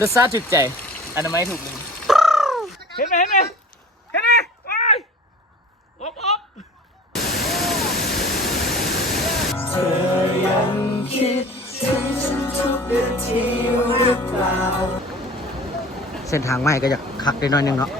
รสชาติถูกใจอนามัยถูกมือเห็นไหมไปอบเธอยังคิดถึงฉันทุกนาทีหรือเปล่าเส้นทางใหม่ก็จะคักได้น้อยนึงเนาะ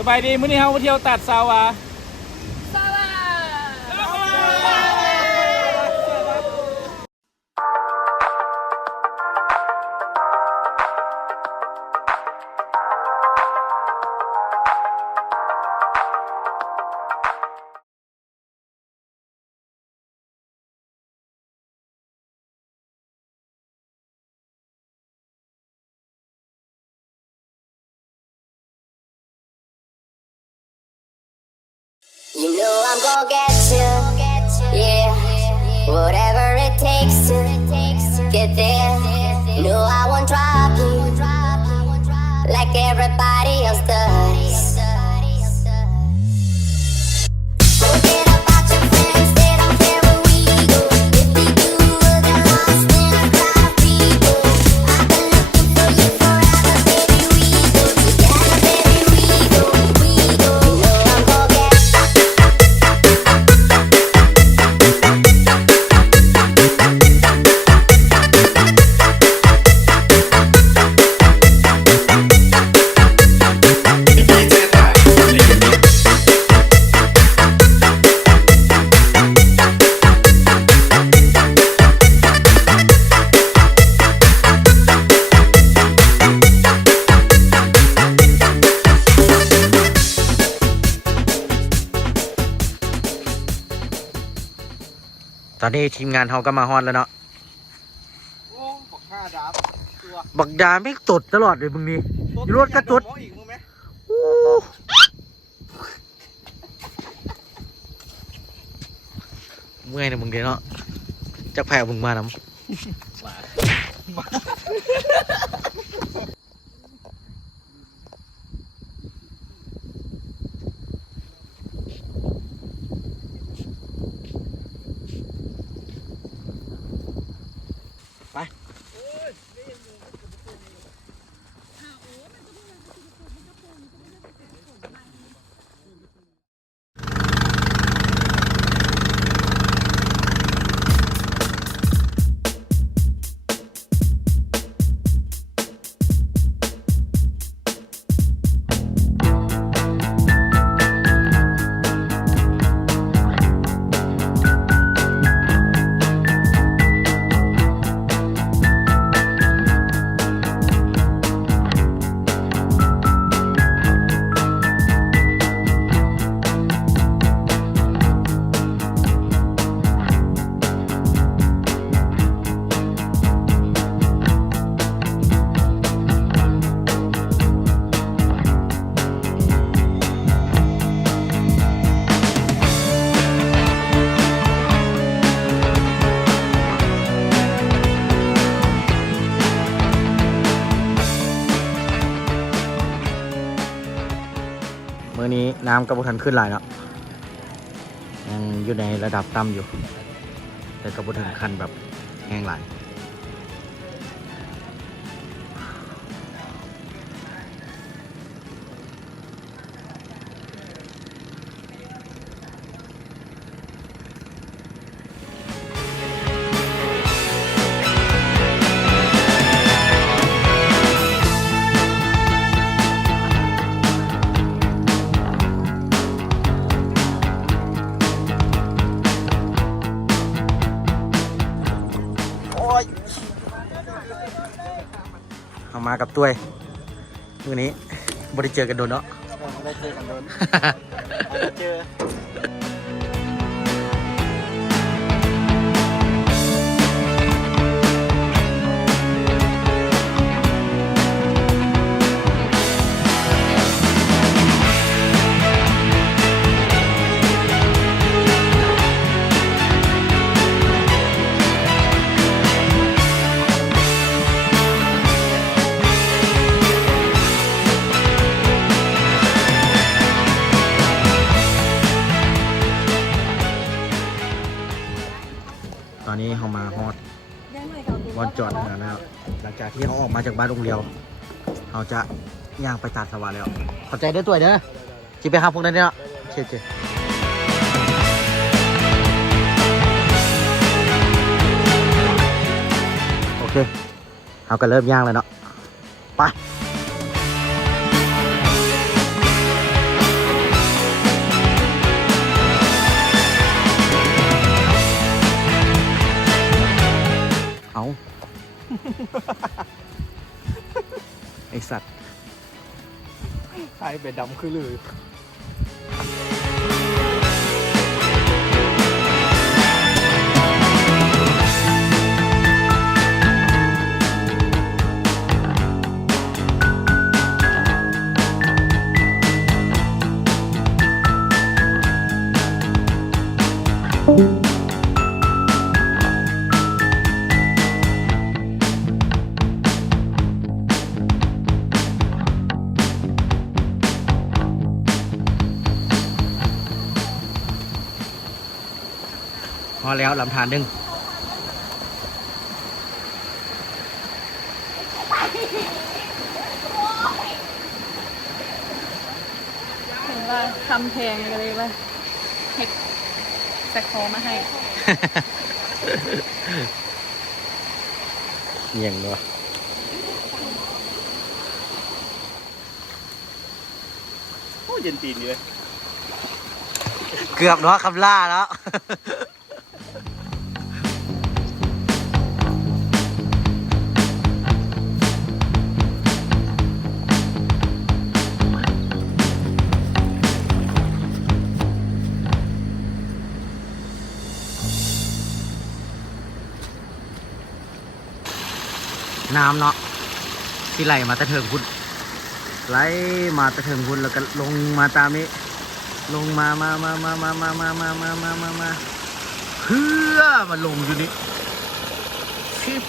สบายดีมื้อนี้เรามาเที่ยวตัดซาวาYou know I'm gonna get you, yeah. Whatever it takes to get there. No, I won't drop you like everybody else does. Forget about your friends, they don't care where we go. If we do, we'll get lost in a crowd of people. I've been looking for you forever, baby. We go together, baby. We go. You know I'm gonna get. ตอนนี้ทีมงานเขาก็มาฮอดแล้วเนาะบักดาไม่ตดตลอดเลยมึงนี่อยู่รถก็ตดเมื่อยนะมึงเดี๋ยวเนาะจักแผ่มึงมาน้ำไปมื้อนี้น้ำกระบุทันขึ้นหลายแล้วยังอยู่ในระดับต่ำอยู่แต่กระบุทันคันแบบแห้งหลายเอามากับตัวมื้อนี้บ่ได้เจอกันโดนเนาะบ่ได้เจอกันโดนเจอ You จอดนะครับหลังจากที่เขาออกมาจากบ้านองค์เลียวเขาจะย่างไปตาดสวรรค์แล้วขอบใจด้วยตัวเด้อจีไปครับพวกนั้นเนี่ยเชี่ยเชี่ยโอเคเขาก็เริ่มย่างเลยเนาะไปเอา ไอสัตว์ ใครเป็นดำคือลือ พอแล้วลำธารดึง เห็นว่าทำแพงเลยว่าเห็ดสะคอมาให้ อย่างเนาะ โอ้เย็นตีนเลย เกือบเนาะคำล่าแล้ว น้ำเนาะที่ไหลมาตะเถิงพุ่นไหลมาตะเถิงพุ่นแล้วก็ลงมาตามนี้ ลงมาเพื่อมาลงอยู่นี่ชิบ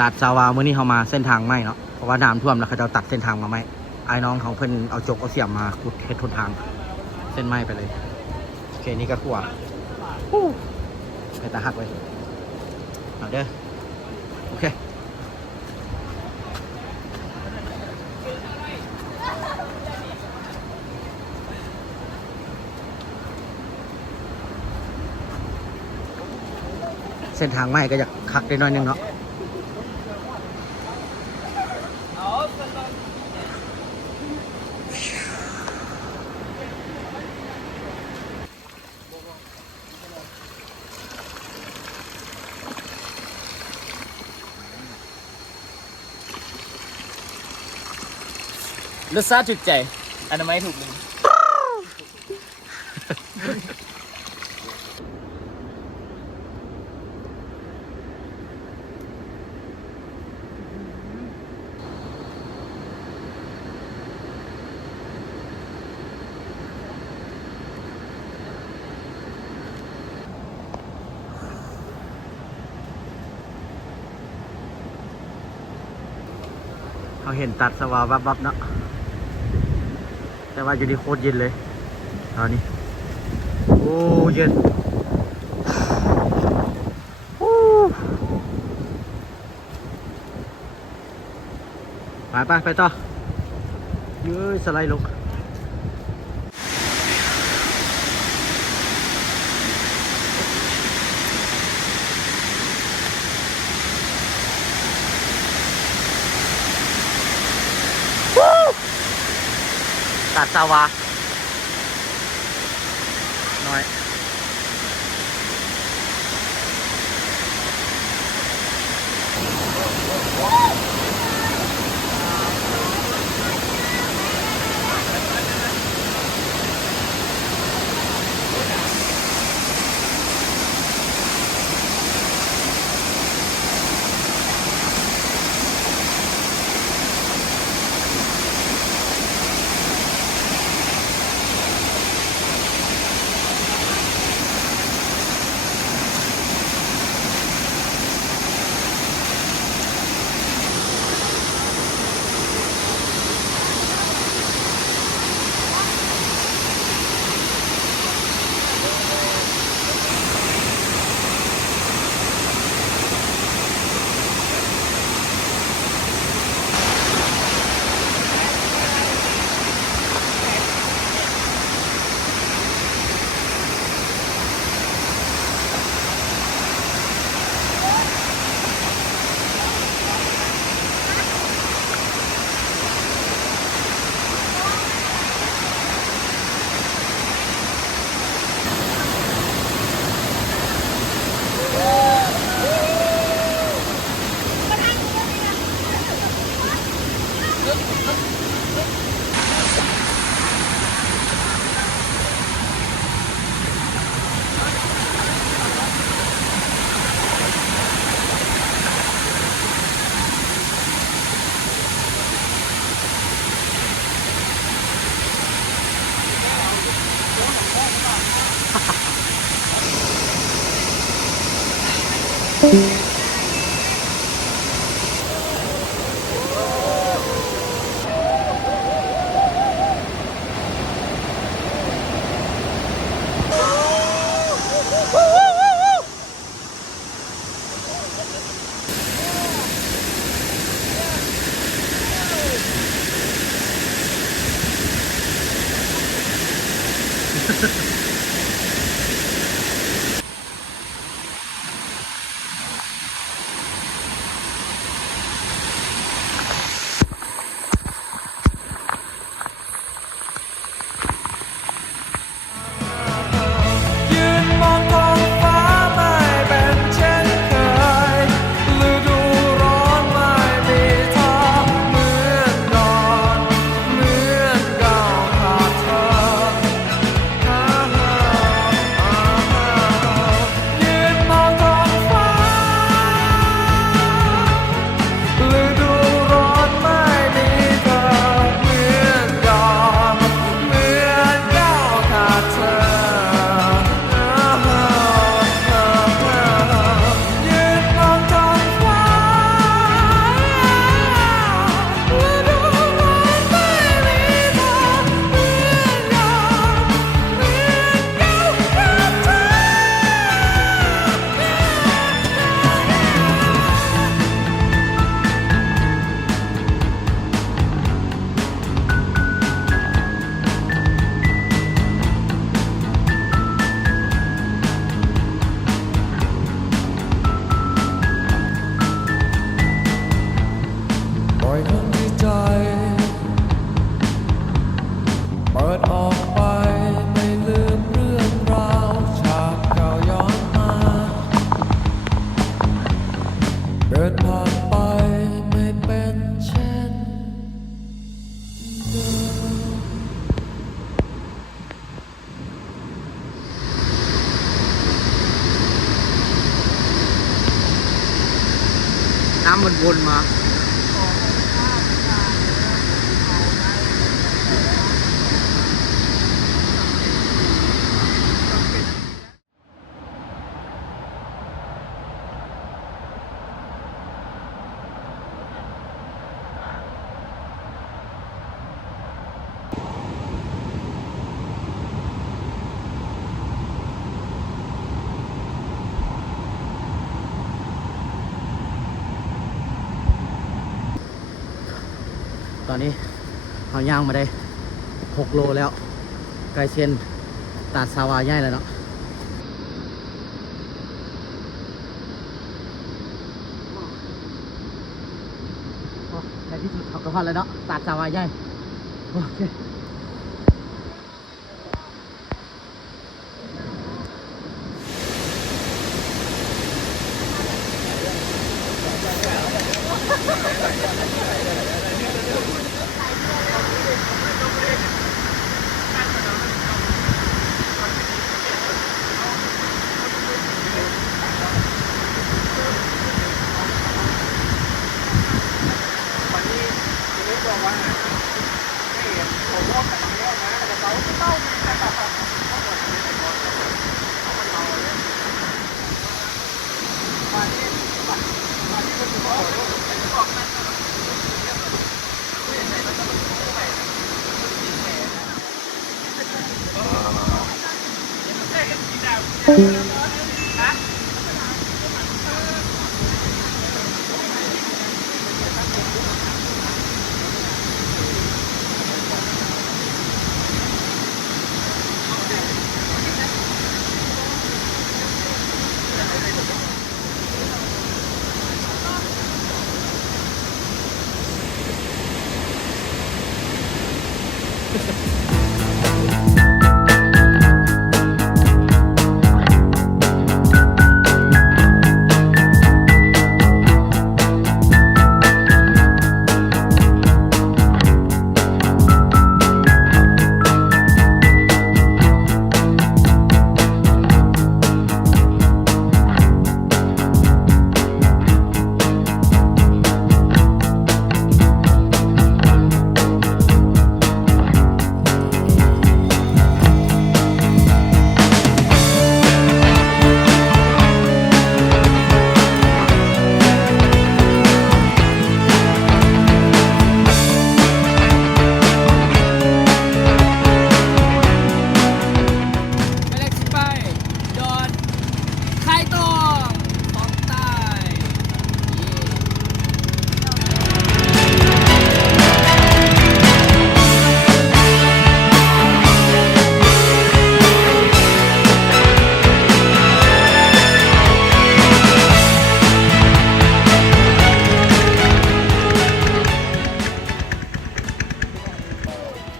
ตัดสาวามื้อนี้เขามาเส้นทางไม่เนาะเพราะว่าน้ำท่วมแล้วเขาจะตัดเส้นทางมาไม่ไอ้น้องของเพิ่นเอาจกเอาเสียมมาขุดเฮ็ดทนทางเส้นไม้ไปเลยโอเคนี่ก็ขั่วไปตาหักไว้เอาเด้อโอเคเส้นทางไม้ก็จะคักได้น้อยนึงเนาะรสชาติจุดใจอนามัยถูกหนึ่งเขาเห็นตัดสวาวับๆเนาะแต่ว่าอยู่นี่โคตรเย็นเลยตอนนี้โอ้เย็นไปต่อเย้ยสไลด์ลงตัดสาวาน้อย น้ำมันวนมา ตอนนี้เราย่างมาได้6 โลแล้วไกลเช่นตาดสาวาใหญ่แล้วเนาะในที่สุดเขาก็พอดแล้วเนาะตาดสาวาใหญ่โอเค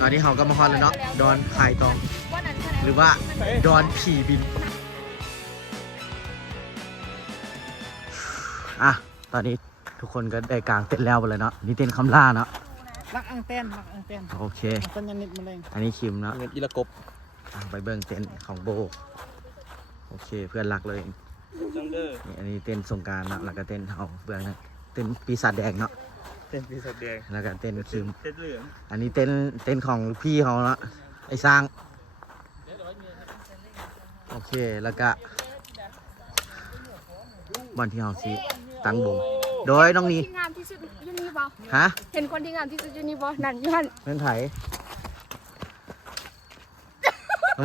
ตอนนี้เขาก็มาฮอดแล้วเนาะดอนไข่ตอง หรือว่าดอนขี่บินอ่ะตอนนี้ทุกคนก็ได้กางเต็นท์แล้วไปเลยเนาะนี่เต็นท์คำล่าเนาะ รักอังเต้นรักอังเต้น โอเค ต้นยันนิดมาเลย อันนี้คิมเนาะ เงินอีละกบ ไปเบิ้งเต็นท์ของโบโอเคเพื่อนรักเลย จังเดอร์ นี่อันนี้เต็นท์สงกรานต์เนาะแล้วก็เต็นท์เขาเบื้องนั้นเต็นท์ปีศาจแดงเนาะ เต้นปีศาจแดง แล้วก็เต็นท์คิม เต้นเหลือง อันนี้เต็นท์ของพี่เขาเนาะไอ้สร้างโอเคแล้วก็วันที่เขาซีตั้งวงโดยน้องนี้ ที่งามที่สุดอยูนี่บอ ฮะ เห็นคนที่งามที่สุดอยูนี่บอนั่นอยูหัน เพื่อนไผ่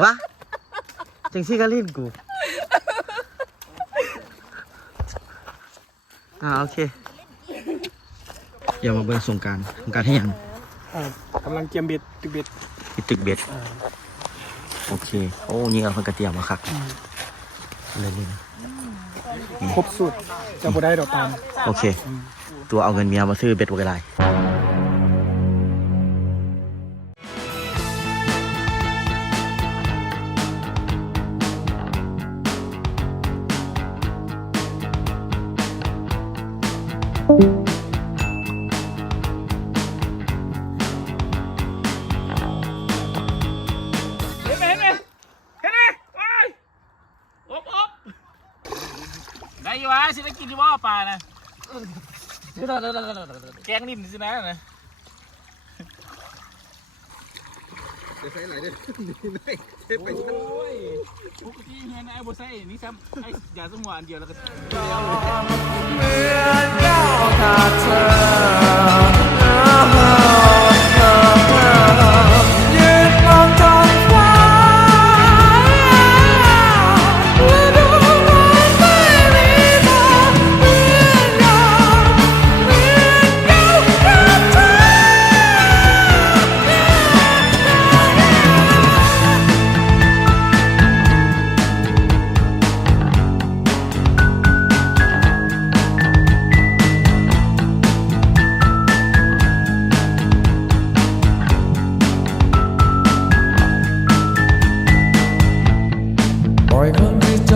วะจังซี่ก็เล่นกูโอเคอย่ามาเบิ่งสงกรารให้ยัง กำลังเกียมเบ็ดตึกเบ็ด ที่ตึกเบ็ดโอเคโอ้นี่เอาคนกระเทียมมาคักเลยนี่ ครบสุดจะบ่ได้ดอกตาม โอเค ตัวเอาเงินเมียมาซื้อเบ็ดวัวกระไรได้อยู่วะสิได้กินที่ว่าปลานะ แกงนิ่มสินะนะ จะใส่ไหลได้ดีไหมไป โอ้ยปกติเฮียนไอ้บ่ใส่นี่ซ้ำไอ้ยาสมหวานเดียวแล้วก็ เมื่อเจ้าขาดเธอยืนมองท้องฟ้าฤดูร้อนไม่มีเธอเหมือนเจ้าขาดเธปล่อยคำที่ใจ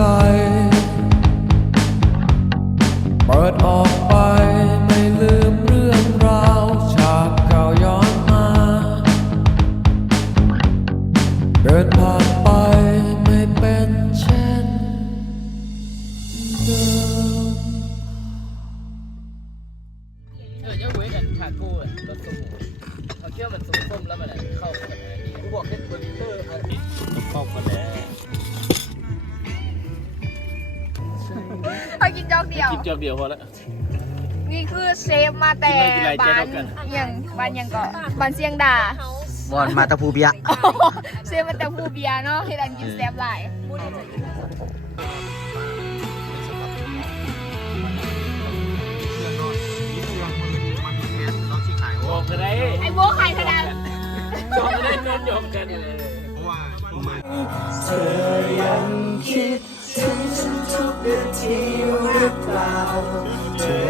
เปิดออกไปไม่ลืมเรื่องราวฉากเก่าย้อนมาเดินผ่านไปไม่เป็นเช่นเดิม เจ้าเว้ยกันชากูอ่ะรถสมูเขาเชื่อมันส้มๆแล้วมันเข้ากันอะไรนี่กูบอกแค่ตัวลิเตอร์อันนี้ เข้ากันแล้ว เขากินจอกเดียว กินเจียวเดียวพอแล้ว นี่คือเซฟมาแต่ กินอะไร บ้าน เจ๊ดอกกัน บ้านยังก็บ้านเสียงดา บอลมาตะพูเบีย เซฟมาแต่ผู้เบียร์เนาะให้ดันกินแซ่บหลาย บอกกันได้ ไอ้โบไข่ทะเล ยอมกันได้นอนยอมกัน เธอยังคิดถึงฉันทุกนาทีหรือเปล่าเธอ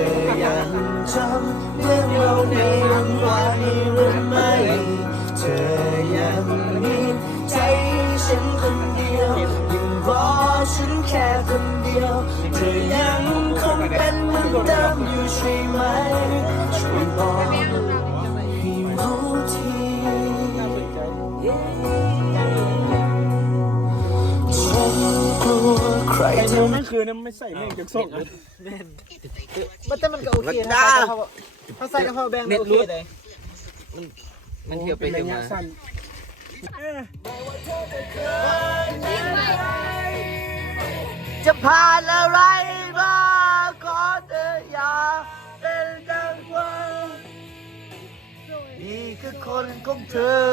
ยังจำเรื่องเราในวันวานหรือไม่เธอยังมีใจให้ฉันคนเดียวยังรอฉันแค่คนเดียวเธอยังคงเป็นเหมือนเดิมอยู่ใช่ไหมช่วยบอกให้รู้ทีฉันกลัวใคร ไอ้ จะ เดียวนั่นคือเนี่ยไม่ใส่แม่งจากส่งเลย แต่มันก็โอเคนะเขาใส่กระเพราแบงค์โอเคเลยมันเที่ยวไป เป็น เที่ ระ ยวย ะ มา สั้น จะผ่านอะไรมาก็เธออย่าเป็นกังวลนี่คือคนของเธอ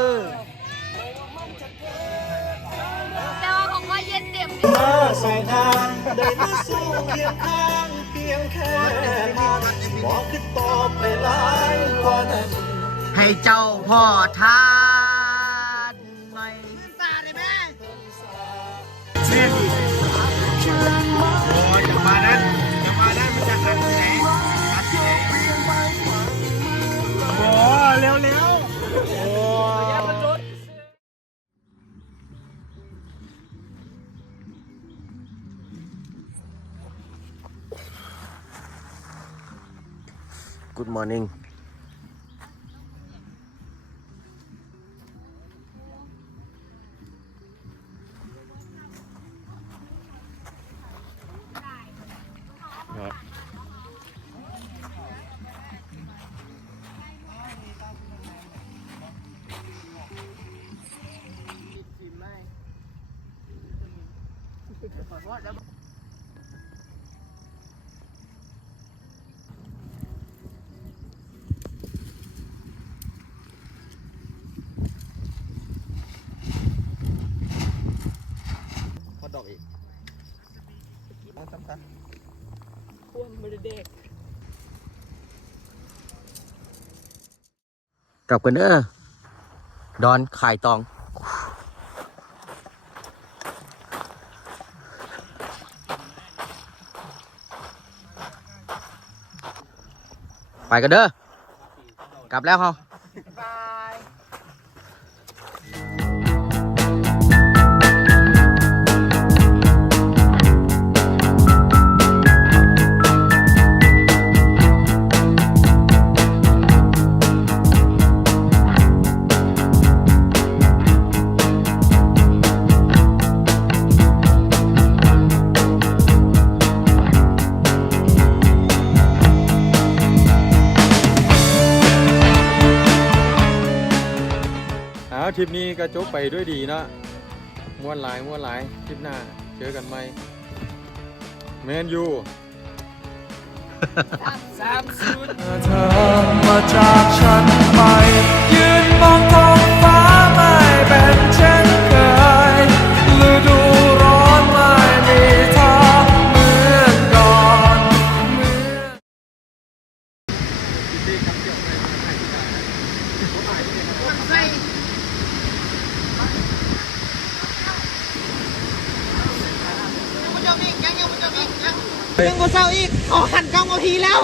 แต่ว่าของก็เย็นเต็ม มาใส่ทางได้มาสู้เพียงข้างเพียงแค่ทางบอกคือตอบไปหลายวันให้เจ้าพ่อทานหน่อยตาได้ไหมโอ้ยอย่ามานั้นมันจะทำที่ไหนโอ้เร็วเร็ว Good morning พอดอกอีก กลับกันเด้อดอนขายตอง ไปกันเด้อ กลับแล้วเขา ทริปนี้ก็จบไปด้วยดีเนาะม้วนหลายทริปหน้าเจอกันไหมแมนยู เธอมาจากฉันไปยืนมองท้องฟ้าไม่เป็นเช่นเคยฤดูร้อนไม่มีเธอเหมือนก่อนยังกูเศร้าอีกขอขันกล้องมาทีแล้ว